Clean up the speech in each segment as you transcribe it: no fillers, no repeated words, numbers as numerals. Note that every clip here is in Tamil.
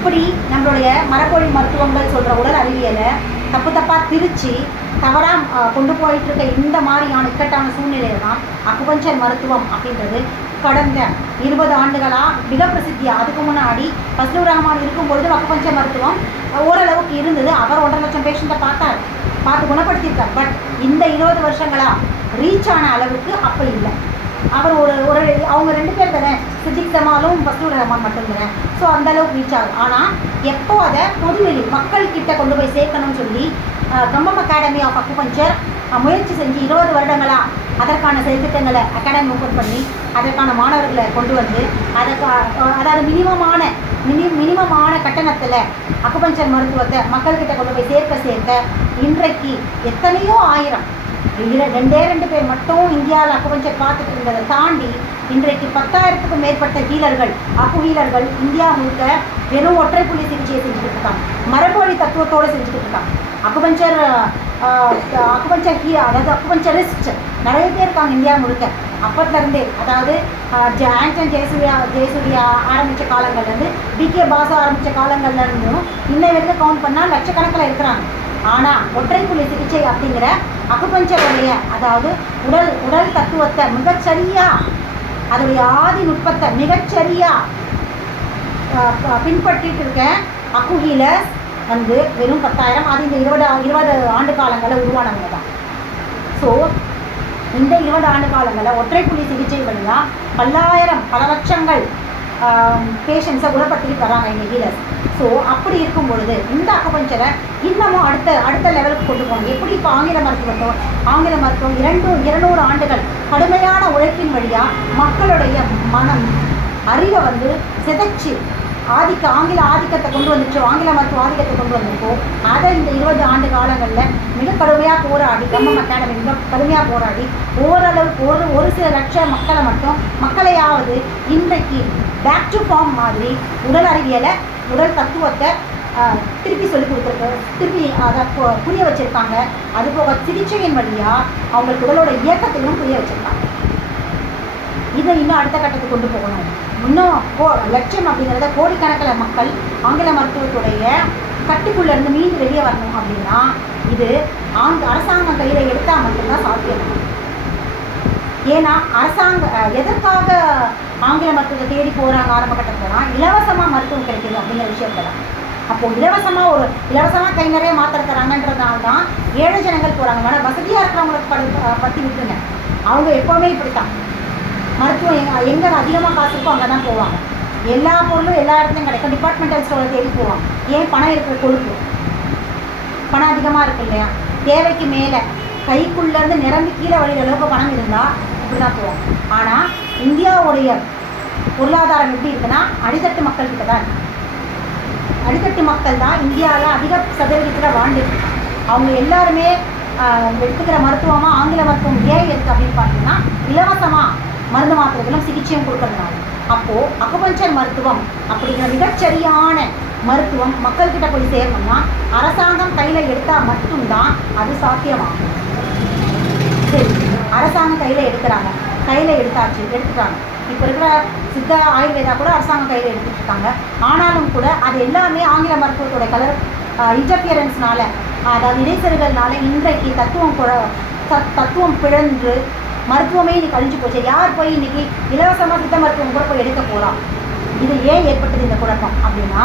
இப்படி நம்மளுடைய மரபொழி மருத்துவங்கள் சொல்கிற உடல் அறிவியலை தப்பாக திரிச்சு தவறாக கொண்டு போயிட்டு இருக்க இந்த மாதிரியான இக்கட்டான சூழ்நிலையில் தான் அக்குபஞ்சர் மருத்துவம் அப்படின்றது கடந்த 20 ஆண்டுகளாக மிக பிரசித்தியாக. அதுக்கு முன்னாடி ஃபஸ்லூர் ரஹ்மான் இருக்கும்பொழுது அக்குபஞ்சர் மருத்துவம் ஓரளவுக்கு இருந்தது. அவர் 1.5 லட்சம் பேஷண்ட்டை பார்த்து குணப்படுத்தியிருக்கார். பட் இந்த 20 வருஷங்களாக ரீச் ஆன அளவுக்கு அப்போ இல்லை. அவர் ஒரு அவங்க 2 பேர் தானே, சித்திக் ஜமாலும் ஃபஸ்லூர் ரஹ்மான் மட்டும் தானே. ஸோ அந்தளவுக்கு ரீச் ஆகும். ஆனால் எப்போ அதை பொதுவெளி மக்கள்கிட்ட கொண்டு போய் சேர்க்கணும்னு சொல்லி கம்பம் அகாடமி ஆஃப் அக்குபஞ்சர் முயற்சி செஞ்சு 20 வருடங்களாக அதற்கான செயல்திட்டங்களை அகாடமி ஓப்பன் பண்ணி அதற்கான மாணவர்களை கொண்டு வந்து அதாவது மினிமமான கட்டணத்தில் அக்குபஞ்சர் மருத்துவத்தை மக்கள்கிட்ட கொண்டு போய் சேர்க்க இன்றைக்கு எத்தனையோ ஆயிரம் 2 பேர் மட்டும் இந்தியாவில் அக்குபஞ்சர் பார்த்துட்டு இருந்ததை தாண்டி இன்றைக்கு 10,000க்கும் மேற்பட்ட ஹீலர்கள் ஹீலர்கள் இந்தியா முழுக்க வெறும் ஒற்றை புள்ளி சிகிச்சையை செஞ்சுக்கிட்டு இருக்காங்க. மரபொழி தத்துவத்தோடு செஞ்சுக்கிட்டு இருக்காங்க. அக்குபஞ்சர் அதாவது அக்குபஞ்சரிஸ்ட் நிறைய பேர் இருக்காங்க இந்தியா முழுக்க. அப்பத்துலேருந்தே அதாவது ஆண்டன் ஜெயசூர்யா ஆரம்பித்த காலங்கள்லேருந்து BK பாசா ஆரம்பித்த காலங்கள்லேருந்தும் இன்னை வரைக்கும் கவுண்ட் பண்ணால் லட்சக்கணக்கில் இருக்கிறாங்க. ஆனால் ஒற்றை புள்ளி சிகிச்சை அப்படிங்கிற அக்குபஞ்சருடைய அதாவது உடல் தத்துவத்தை மிகச்சரியாக அதோடைய ஆதி நுட்பத்தை மிகச்சரியாக பின்பற்றிட்டு இருக்க அக்கு ஹீலர்ஸ் வந்து வெறும் 10,000. அது இந்த 20 ஆண்டு காலங்களில் உருவானவங்க தான். ஸோ இந்த 20 ஆண்டு காலங்களில் ஒற்றை புள்ளி சிகிச்சை வழியாக பல லட்சங்கள் பேஷண்ட்ஸை குணப்படுத்திட்டு வராங்க இந்த ஹீலர்ஸ். ஸோ அப்படி இருக்கும் பொழுது இந்த அக்குபஞ்சரை இன்னமும் அடுத்த லெவலுக்கு கொண்டு போகணும். எப்படி இப்போ ஆங்கில மருத்துவம் 200 ஆண்டுகள் கடுமையான உழைப்பின் வழியாக மக்களுடைய மனம் அறிவை வந்து சிதைச்சு ஆங்கில ஆதிக்கத்தை கொண்டு வந்துச்சோ, ஆங்கில மருத்துவ ஆதிக்கத்தை கொண்டு வந்திருக்கோ, அதை இந்த 20 ஆண்டு காலங்களில் மிக கடுமையாக போராடி கம்பம் அகாடமி மிக கடுமையாக போராடி ஓரளவுக்கு ஒரு சில லட்சம் மக்களையாவது இன்றைக்கு பேக் டு ஃபார்ம் மாதிரி உடல் அறிவியலை உடல் தத்துவத்தை திருப்பி சொல்லிக் கொடுத்துருக்கு, திருப்பி அதை புரிய வச்சுருக்காங்க. அதுபோக சிகிச்சையின் வழியாக அவங்களுக்கு உடலோட இயக்கத்தையும் புரிய வச்சுருக்காங்க. இதை இன்னும் அடுத்த கட்டத்துக்கு கொண்டு போகணும். இன்னும் லட்சம் அப்படிங்கிறத கோடிக்கணக்கில் மக்கள் ஆங்கில மருத்துவத்துடைய கட்டுக்குள்ளேருந்து மீண்டு வெளியே வரணும் அப்படின்னா இது அரசாங்கம் கையில் எடுத்தால் மட்டும்தான் சாத்தியம். ஏன்னா எதற்காக ஆங்கில மருத்துவத்தை தேடி போகிறாங்க ஆரம்ப கட்டத்துலனா இலவசமாக மருத்துவம் கிடைக்கிது அப்படிங்கிற விஷயத்துல தான். அப்போது இலவசமாக கை நிறைய மாத்திரை தராங்கன்றதுனால தான் ஏழை ஜனங்கள் போகிறாங்க. ஆனால் வசதியாக இருக்கிறவங்களுக்கு பற்றி விட்டுருங்க. அவங்க எப்போவுமே இப்படித்தான். மருத்துவம் எங்கே அதிகமாக காசு இருக்கோ அங்கே தான் போவாங்க. எல்லா பொருளும் எல்லா இடத்துலையும் கிடைக்கும். டிபார்ட்மெண்டல் ஸ்டோரில் தேடி போவாங்க. ஏன்? பணம் இருக்கிற கொழுப்பு, பணம் அதிகமாக இருக்கு இல்லையா, தேவைக்கு மேலே கைக்குள்ளேருந்து நிரம்பி கீழே வழிகிற அளவுக்கு பணம் இருந்தால் இப்படி தான் போவோம். ஆனால் இந்தியாவுடைய பொருளாதாரம் எப்படி இருக்குன்னா அடித்தட்டு மக்கள்கிட்ட தான் இருக்குது. அடித்தட்டு மக்கள் தான் இந்தியாவில் அதிக சதவீதத்தில் வாழ்ந்துருக்கு. அவங்க எல்லாருமே எடுத்துக்கிற மருத்துவமாக ஆங்கில மருத்துவம் ஏன் இருக்குது அப்படின்னு பார்த்தீங்கன்னா இலவசமாக மருந்து மாத்திரைகளும் சிகிச்சையும் கொடுக்கறதுனால. அப்போது அக்குபஞ்சர் மருத்துவம் அப்படிங்கிற மிகச்சரியான மருத்துவம் மக்கள்கிட்ட போய் சேரணும்னா அரசாங்கம் கையில் எடுத்தால் மட்டும்தான் அது சாத்தியமாகும். சரி, அரசாங்கம் கையில் எடுத்துட்டாங்க. இப்போ இருக்கிற சித்த ஆயுர்வேதா கூட அரசாங்கம் கையில் எடுத்துகிட்டு இருக்காங்க. ஆனாலும் கூட அது எல்லாமே ஆங்கில மருத்துவத்தோட இன்டர்ஃபியரன்ஸ்னால அதாவது இடைச்செருகல்னால இன்றைக்கு தத்துவம் பிழந்து மருத்துவமே இன்னைக்கு அழிஞ்சு போச்சு. யார் போய் இன்னைக்கு இலவசமாக சித்த மருத்துவம் கூட போய் எடுக்க போகலாம்? இது ஏன் ஏற்பட்டது இந்த குழப்பம் அப்படின்னா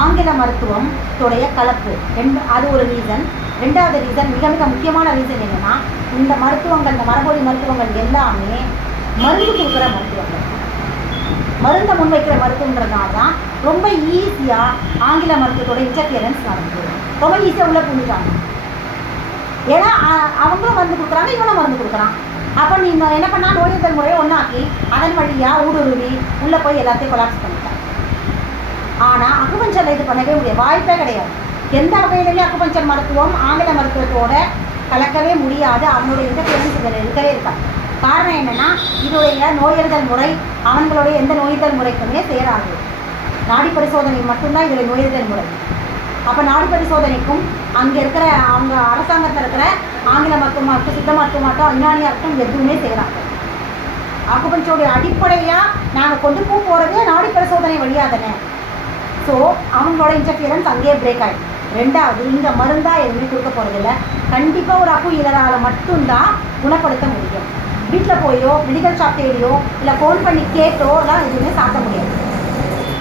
ஆங்கில மருத்துவத்தோடைய கலப்பு அது ஒரு ரீசன். 2வது ரீசன், மிக மிக முக்கியமான ரீசன் என்னென்னா இந்த மரபொழி மருத்துவங்கள் எல்லாமே மருந்து கொடுக்குற மருத்துவங்கள், மருந்தை முன்வைக்கிற மருத்துவன்றதுனால தான் ரொம்ப ஈஸியாக ஆங்கில மருத்துவத்தோட இன்டர்ஃபியரன்ஸ் நடக்குது. ரொம்ப ஈஸியாக உள்ளே புரிஞ்சுட்டாங்க. ஏன்னா அவங்களும் மருந்து கொடுக்குறாங்க, இவனும் மருந்து கொடுக்குறான். அப்போ நீங்கள் என்ன பண்ணால் நோயறிதல் முறையை ஒன்றாக்கி அதன் வழியாக ஊடுருவி உள்ளே போய் எல்லாத்தையும் கொலாப்ஸ் பண்ணிட்டாங்க. ஆனால் அக்குபஞ்சரில் இது பண்ணவே முடியாது, வாய்ப்பே கிடையாது. எந்த வகையிலுமே அக்குபஞ்சர் மருத்துவம் ஆங்கில மருத்துவத்தோட கலக்கவே முடியாது. அவனுடைய இன்டர்ஃபியரன்ஸ் இதில் இருக்கவே இருக்காது. காரணம் என்னென்னா இதோடைய நோயறிதல் முறை அவங்களுடைய எந்த நோயறிதல் முறைக்குமே சேராது. நாடி பரிசோதனை மட்டும்தான் இதில் நோயறிதல் முறை. அப்போ நாடி பரிசோதனைக்கும் அங்கே இருக்கிற அவங்க அரசாங்கத்தில் இருக்கிற ஆங்கில மருத்துவமாகட்டும் சித்த மருத்துவமாகட்டும் விஞ்ஞானியாகட்டும் எதுவுமே செய்கிறாங்க. அக்குபஞ்சருடைய அடிப்படையாக நாங்கள் கொண்டு போகிறது நாடி பரிசோதனை வழியாக தானே. ஸோ அவங்களோட இன்டர்ஃபியரன்ஸ் அங்கேயே பிரேக் ஆகிடும். ரெண்டாவது, இங்கே மருந்தாக எதுவுமே கொடுக்க போகிறதில்ல. கண்டிப்பாக ஒரு அக்கு ஹீலரால் மட்டும்தான் குணப்படுத்த முடியும். வீட்டில் போயோ மெடிக்கல் ஷாப் தேடியோ இல்லை ஃபோன் பண்ணி கேட்டோலாம் எதுவுமே சாப்பிட முடியாது.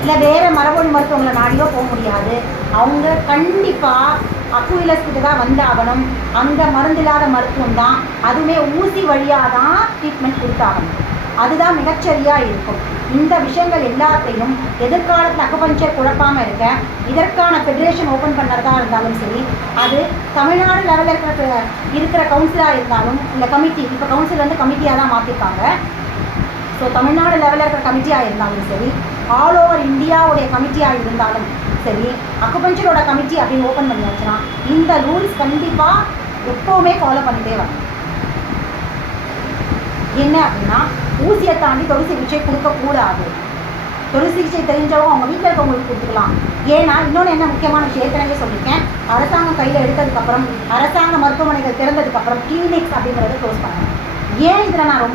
இல்லை வேறு மரபணு மருத்துவங்களை நாடியோ போக முடியாது. அவங்க கண்டிப்பாக அக்கு ஹீலர்ஸ் கிட்ட தான் வந்தாகணும். அங்கே மருந்தில்லாத மருத்துவம் தான், அதுவுமே ஊசி வழியாக தான் ட்ரீட்மெண்ட் கொடுத்தாகணும். அதுதான் மிகச்சரியாக இருக்கும். இந்த விஷயங்கள் எல்லாத்தையும் எதிர்காலத்தில் அக்குபஞ்சர் குழப்பாமல் இருக்க இதற்கான ஃபெடரேஷன் ஓப்பன் பண்ணுறதா இருந்தாலும் சரி, அது தமிழ்நாடு லெவலில் இருக்கிற கவுன்சிலாக இருந்தாலும் இல்லை கமிட்டி, இப்போ கவுன்சில் வந்து கமிட்டியாக தான் மாற்றிருக்காங்க. ஸோ தமிழ்நாடு லெவலில் இருக்கிற கமிட்டியாக இருந்தாலும் சரி, ஆல் ஓவர் இந்தியாவுடைய கமிட்டியாக இருந்தாலும் சரி, அக்குபஞ்சரோட கமிட்டி அப்படின்னு ஓப்பன் பண்ணியாச்சுன்னா இந்த ரூல்ஸ் கண்டிப்பாக எப்போவுமே ஃபாலோ பண்ணிகிட்டே வரணும். என்ன அப்படின்னா, ஊசியை தாண்டி தொடு சிகிச்சை கொடுக்கக்கூடாது. தொடு சிகிச்சை தெரிஞ்சவங்க அவங்க வீட்டில் இருக்கவங்களுக்கு கொடுத்துக்கலாம். ஏன்னா இன்னொன்று என்ன முக்கியமான விஷயம் ஏற்கனவே சொல்லியிருக்கேன், அரசாங்கம் கையில் எடுத்ததுக்கப்புறம், அரசாங்க மருத்துவமனைகள் திறந்ததுக்கப்புறம் கிளினிக்ஸ் அப்படிங்கிறத க்ளோஸ் பண்ணணும். ஏன் இதில் நான்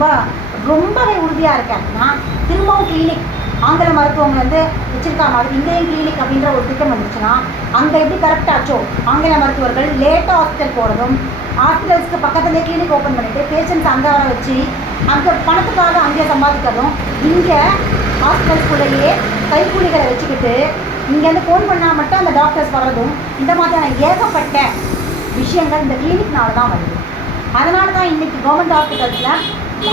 ரொம்பவே உறுதியாக இருக்கேன் அப்படின்னா, திரும்பவும் கிளினிக் ஆங்கில மருத்துவங்கள் வந்து வச்சுருக்கா மாதிரி இங்கேயும் கிளினிக் அப்படின்ற ஒரு திட்டம் வந்துச்சுன்னா, அங்கே எப்படி கரெக்டாச்சோ ஆங்கில மருத்துவர்கள் லேட்டாக ஹாஸ்பிட்டல் போகிறதும், ஹாஸ்பிட்டல்ஸ்க்கு பக்கத்துலேயே கிளினிக் ஓப்பன் பண்ணிவிட்டு பேஷண்ட்ஸ் அங்கே வர வச்சு அந்த பணத்துக்காக அங்கேயே சம்பாதிக்கிறதும், இங்கே ஹாஸ்பிட்டல்ஸ்குள்ளேயே கைக்கூலிகளை வச்சுக்கிட்டு இங்கேருந்து ஃபோன் பண்ணால் மட்டும் அந்த டாக்டர்ஸ் வர்றதும், இந்த மாதிரியான ஏகப்பட்ட விஷயங்கள் இந்த கிளினிக்னால தான் வருது. அதனால தான் இன்றைக்கி கவர்மெண்ட் ஹாஸ்பிட்டல்ஸில்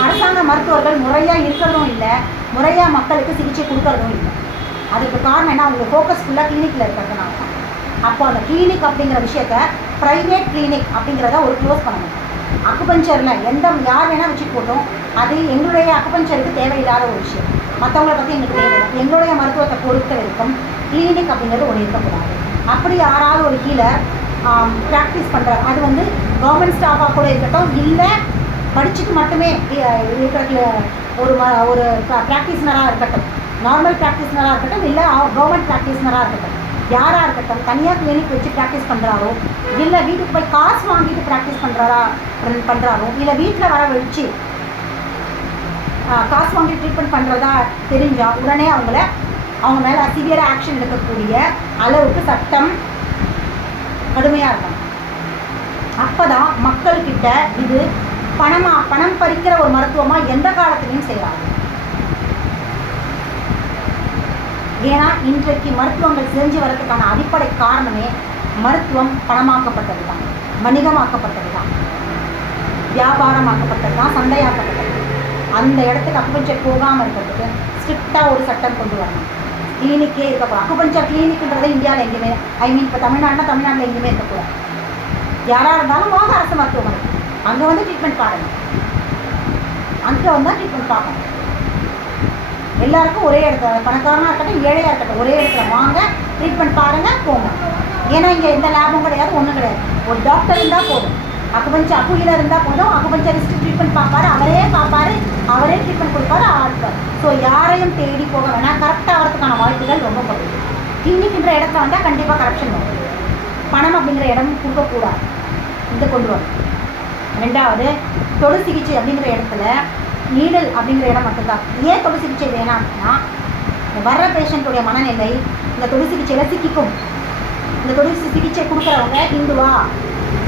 அரசாங்க மருத்துவர்கள் முறையாக இருக்கிறதும் இல்லை, முறையாக மக்களுக்கு சிகிச்சை கொடுக்கறதும் இல்லை. அதுக்கு காரணம் என்ன, அவங்க ஃபோக்கஸ் ஃபுல்லாக கிளினிக்கில் இருக்கிறதுனால தான். அப்போ அந்த கிளினிக் அப்படிங்கிற விஷயத்த ப்ரைவேட் கிளினிக் அப்படிங்கிறத ஒரு க்ளோஸ் பண்ணணும். அக்குபஞ்சரில் யார் வேணால் வச்சுட்டு போட்டோம், அது எங்களுடைய அக்குபஞ்சருக்கு தேவையில்லாத ஒரு விஷயம். மற்றவங்களை பற்றி எங்களுக்கு தேவையில்லை. எங்களுடைய மருத்துவத்தை பொறுத்த வரைக்கும் கிளினிக் அப்படிங்கிறது ஒன்று இருக்கக்கூடாது. அப்படி யாராவது ஒரு ஹீலர் ப்ராக்டிஸ் பண்ணுறாரு, அது வந்து கவர்மெண்ட் ஸ்டாஃபாக கூட இருக்கட்டும், இல்லை படிச்சுட்டு மட்டுமே இருக்கிற ஒரு ப்ராக்டிஸ்னராக இருக்கட்டும், நார்மல் ப்ராக்டிஸ்னராக இருக்கட்டும், இல்லை கவர்மெண்ட் ப்ராக்டிஸ்னராக இருக்கட்டும், யாராக இருக்கட்டும், தனியாக கிளினிக் வச்சு ப்ராக்டிஸ் பண்ணுறாரோ, இல்லை வீட்டுக்கு போய் காசு வாங்கிட்டு ப்ராக்டிஸ் பண்ணுறாரோ, இல்லை வீட்டில் வர வச்சு காசு வாங்கி ட்ரீட்மெண்ட் பண்ணுறதா தெரிஞ்சால் உடனே அவங்க மேலே சிவியராக ஆக்ஷன் எடுக்கக்கூடிய அளவுக்கு சட்டம் கடுமையாக இருக்கும். அப்போ தான் மக்கள்கிட்ட இது பணம் பறிக்கிற ஒரு மருத்துவமாக எந்த காலத்துலையும் செய்கிறாங்க. ஏன்னா இன்றைக்கு மருத்துவங்கள் செஞ்சு வரதுக்கான அடிப்படை காரணமே மருத்துவம் பணமாக்கப்பட்டது தான், வணிகமாக்கப்பட்டது தான், வியாபாரமாக்கப்பட்டது தான், சந்தையாக்கப்பட்டது. அந்த இடத்துக்கு அக்குபஞ்சர் போகாமல் இருக்கிறதுக்கு ஸ்ட்ரிக்டாக ஒரு சட்டம் கொண்டு வரணும். கிளினிக்கே இருக்கக்கூடாது. அக்குபஞ்சர் கிளினிக்ன்றதை இந்தியாவில் எங்கேயுமே, இப்போ தமிழ்நாட்டில் எங்கேயுமே இருக்கக்கூடாது. யாராக இருந்தாலும் வாங்க அரசு மருத்துவமனை, அங்கே வந்து ட்ரீட்மெண்ட் பாருங்கள், அங்கே வந்தால் ட்ரீட்மெண்ட் பார்க்கணும். எல்லாருக்கும் ஒரே இடத்துல, பணக்காரனாக இருக்கட்டும் ஏழையாக இருக்கட்டும், ஒரே இடத்துல வாங்க ட்ரீட்மெண்ட் பாருங்கள் போங்க. ஏன்னா இங்கே எந்த லாபம் கிடையாது, ஒன்றும் கிடையாது. ஒரு டாக்டர் இருந்தால் போதும், அக்கு ஹீலர் இருந்தால் போதும், அக்குபஞ்சரிஸ்ட் ட்ரீட்மெண்ட் பார்ப்பாரு, அவரே ட்ரீட்மெண்ட் கொடுப்பாரு, ஆடுப்பார். ஸோ யாரையும் தேடி போக வேணாம். கரெக்டாக வரதுக்கான வாய்ப்புகள் ரொம்ப குறைவு. கிளினிக்ன்ற இடத்துல வந்தால் கண்டிப்பாக கரப்ஷன் வரும். பணம் அப்படிங்கிற இடம் கொடுக்கக்கூடாது, இதை கொண்டு வரும். ரெண்டாவது, தொடு சிகிச்சை அப்படிங்கிற இடத்துல நீடல் அப்படிங்கிற இடம் மட்டும்தான். ஏன் தொடு சிகிச்சை வேணாம் அப்படின்னா, வர்ற பேஷண்ட்டுடைய மனநிலை இந்த தொடு சிகிச்சையில் சிக்கிக்கும். இந்த தொடு சிகிச்சை கொடுக்குறவங்க ஹிந்துவா,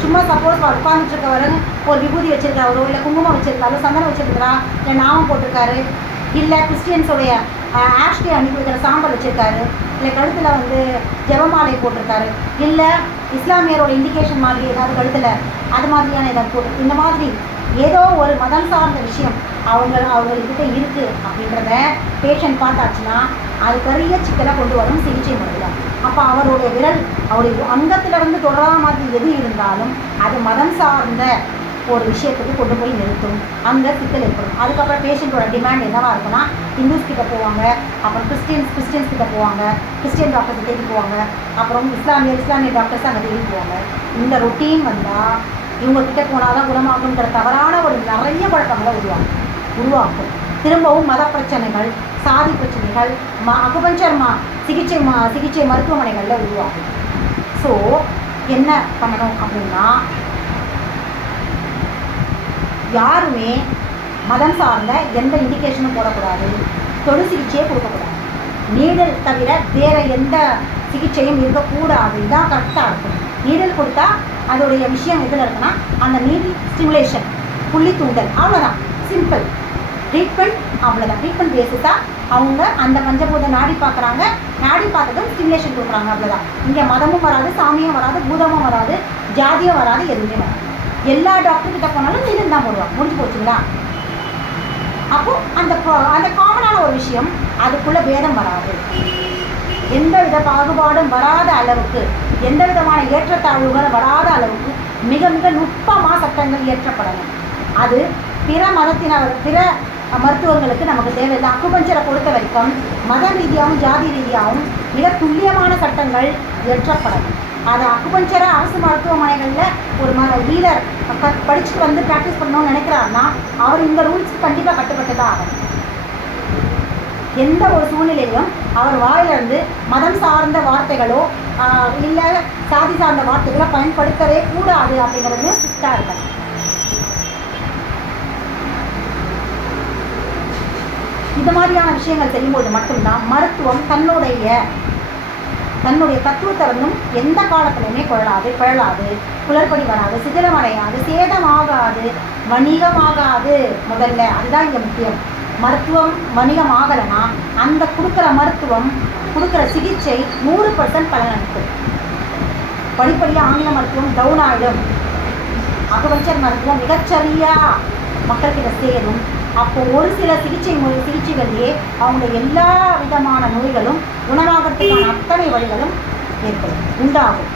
சும்மா சப்போஸ் உட்காந்துட்டு இருக்கவரு ஒரு விபூதி வச்சுருக்காரோ, இல்லை குங்குமம் வச்சுருக்காரோ, சந்தனம் வச்சுருக்கிறா, இல்லை நாமம் போட்டிருக்காரு, இல்லை கிறிஸ்டியன்ஸோடைய ஆஷ்டே அனுப்பி வைக்கிற சாம்பல் வச்சுருக்காரு, இல்லை கழுத்தில் வந்து ஜெபமாலை போட்டிருக்காரு, இல்லை இஸ்லாமியரோட இண்டிகேஷன் மாதிரி ஏதாவது கழுத்தில் அது மாதிரியான ஏதாவது போட்டு, இந்த மாதிரி ஏதோ ஒரு மதம் சார்ந்த விஷயம் அவங்கக்கிட்ட இருக்குது அப்படின்றத பேஷண்ட் பார்த்தாச்சுன்னா அது பெரிய சிக்கலை கொண்டு வரும் சிகிச்சை முறையில். அப்போ அவருடைய விரல் அவருடைய அங்கத்திலிருந்து தொடராத மாதிரி எது இருந்தாலும் அது மதம் சார்ந்த ஒரு விஷயத்துக்கு கொண்டு போய் நிறுத்தும், அங்கே சிக்கல் ஏற்படும். அதுக்கப்புறம் பேஷண்ட்டோட டிமாண்ட் என்னவாக இருக்குன்னா, ஹிந்துஸ் கிட்ட போவாங்க, அப்புறம் கிறிஸ்டியன்ஸ் கிட்ட போவாங்க, கிறிஸ்டியன் டாக்டர்ஸ் தேடி போவாங்க, அப்புறம் இஸ்லாமிய டாக்டர்ஸ் அங்கே தேடி போவாங்க. இந்த ரொட்டீன் வந்தால் இவங்கக்கிட்ட போனால் தான் குணமாகுங்கிற தவறான ஒரு நிறைய பழக்கங்களை உருவாக்கும். திரும்பவும் மத பிரச்சனைகள், சாதி பிரச்சனைகள், அக்குபஞ்சர் சிகிச்சை மருத்துவமனைகளில் உருவாகும். ஸோ என்ன பண்ணணும் அப்படின்னா, யாருமே மதம் சார்ந்த எந்த இண்டிகேஷனும் போடக்கூடாது, தொடு சிகிச்சையே கொடுக்கக்கூடாது. நீடல் தவிர வேறு எந்த சிகிச்சையும் இருக்கக்கூடாது. இதுதான் கரெக்டாக இருக்கும். நீடல் கொடுத்தா அதோடைய விஷயம் எதில் இருக்குன்னா அந்த நீடில் ஸ்டிமுலேஷன், புள்ளி தூண்டல், அவ்வளோதான். சிம்பிள் ட்ரீட்மெண்ட், அவ்வளோதான். ட்ரீட்மெண்ட் பேசிஸாக அவங்க அந்த பஞ்சபூத நாடி பார்க்குறாங்க, நாடி பார்த்ததும் ஸ்டிமுலேஷன் கொடுக்குறாங்க, அவ்வளோதான். இங்கே மதமும் வராது, சாமியும் வராது, பூதமும் வராது, ஜாதியும் வராது, எதுவுமே வராது. எல்லா டாக்டர்கிட்ட போனாலும் நீடல் தான் போடுவாங்க. முடிஞ்சு போச்சுங்களா? அப்போது அந்த காமனான ஒரு விஷயம், அதுக்குள்ளே பேதம் வராது. எந்த வித பாகுபாடும் வராத அளவுக்கு, எந்த விதமான ஏற்றத்தாழ்வுகளும் வராத அளவுக்கு மிக மிக நுட்பமாக சட்டங்கள் இயற்றப்படணும். அது பிற மதத்தினர், பிற மருத்துவங்களுக்கு நமக்கு தேவையில்லை. அக்குபஞ்சரை பொறுத்த வரைக்கும் மத ரீதியாகவும் ஜாதி ரீதியாகவும் மிக துல்லியமான சட்டங்கள் இயற்றப்படணும். அது அக்குபஞ்சரை அரசு மருத்துவமனைகளில் ஒரு வீரர் படிச்சுட்டு வந்து ப்ராக்டிஸ் பண்ணணும்னு நினைக்கிறாருன்னா அவர் இந்த ரூல்ஸ்க்கு கண்டிப்பாக கட்டுப்பட்டு தான் ஆகும். எந்த ஒரு சூழ்நிலையிலும் அவர் வாயிலிருந்து மதம் சார்ந்த வார்த்தைகளோ இல்லை சாதி சார்ந்த வார்த்தைகளோ பயன்படுத்தவே கூடாது அப்படிங்கிறது ஸ்ட்ரிக்டாக இருக்கணும். இது மாதிரியான விஷயங்கள் செய்யும்போது மட்டும்தான் மருத்துவம் தன்னுடைய தத்துவத்தை வந்தும் எந்த காலத்திலுமே பிழலாது, குளறுபடி வராது, சிதிலமடையாது, சேதமாகாது, வணிகமாகாது. முதல்ல அதுதான் இங்கே முக்கியம். மருத்துவம் வணிகம் ஆகலைன்னா அந்த கொடுக்குற மருத்துவம், கொடுக்குற சிகிச்சை 100% பலனளிக்கும். படிப்படியாக ஆங்கில மருத்துவம் டவுன் ஆகிடும். அக்குபஞ்சர் மருத்துவம் மிகச்சரியாக மக்கள்கிட்ட சேரும். அப்போ ஒரு சில சிகிச்சைகளிலேயே அவங்க எல்லா விதமான நோய்களும் குணமாகறதுக்கான அத்தனை வழிகளும் உண்டாகும்.